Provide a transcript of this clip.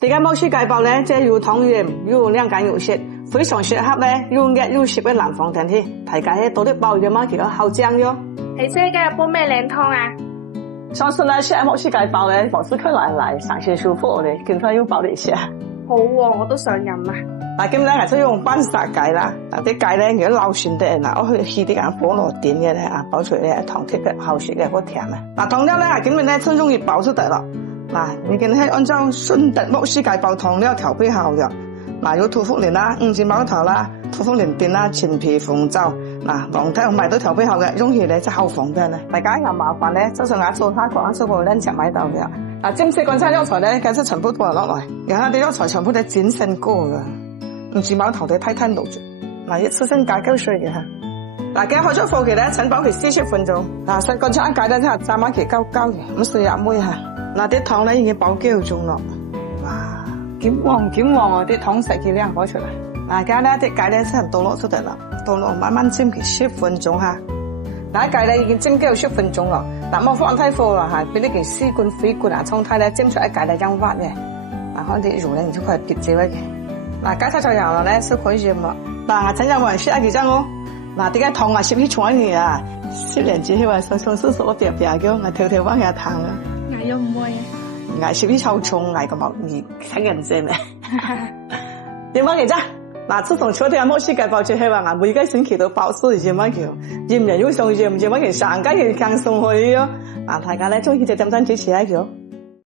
這個某世界包呢，即係有湯圓，有兩間有色，非常適合呢，又熱又濕嘅南方天氣。大家呢多啲包嘅嘛，叫好醬喲。係這個煲咩靚湯啊？上次呢，食某世界包呢，保持佢來上先舒服咧，今天又包嚟食。好喎，我都想飲啊！嗱，今日我就用班沙雞啦，嗱啲雞咧如果撈酸啲，嗱我去起啲咁菠蘿點嘅咧啊，包出嚟咧糖鐵嘅好食嘅好甜啊！嗱，湯料咧今日咧趁容易包出嚟啦。嗱，已經係按照順德某世界包湯料調配好嘅。嗱，有土茯苓啦、五字毛頭啦、土茯苓片啦、陳皮、紅棗，嗱，黃體同埋都調配好嘅，容易咧就好方便咧。大家又麻煩咧，就是我做下講做個兩隻買到嘅。嗱，精製乾炒藥材咧，其實全部都係落來，然後啲藥材全部都煎成過嘅。唔住毛頭地睇睇路住，嗱一次性解9水嘅吓，嗱嘅開咗火期咧，請保佢40分鐘，嗱食乾炒一解咧，聽日炸埋佢膠嘅，咁水入妹吓，嗱啲湯咧已經爆幾個鐘咯，哇，金黃啊啲湯食佢靚開出嚟，嗱嘅咧啲雞咧先倒落出嚟啦，倒落慢慢煎佢10分鐘吓，嗱啲雞咧已經蒸幾10分鐘咯，嗱冇放太火啦吓，俾呢件絲管飛管啊沖太咧蒸出一雞咧香滑嘅，嗱開啲肉咧你就可以疊住嘅。嗱，解炒就有啦咧，就可以飲啦。嗱，趁有冇人食一幾張哦？嗱，點解湯啊？攝起床嘅啊，攝兩支起話上廁所掉掉嘅，我條條幫佢燙啊。捱又唔會啊？捱攝起臭蟲，捱個毛兒睇人啫咩？點樣嚟啫？嗱，自從秋天某世界包就係話，我每個星期都包數點樣叫，鹽人要送鹽，點樣叫上街嘅更送去咯。嗱，大家咧中意就點讚支持一叫。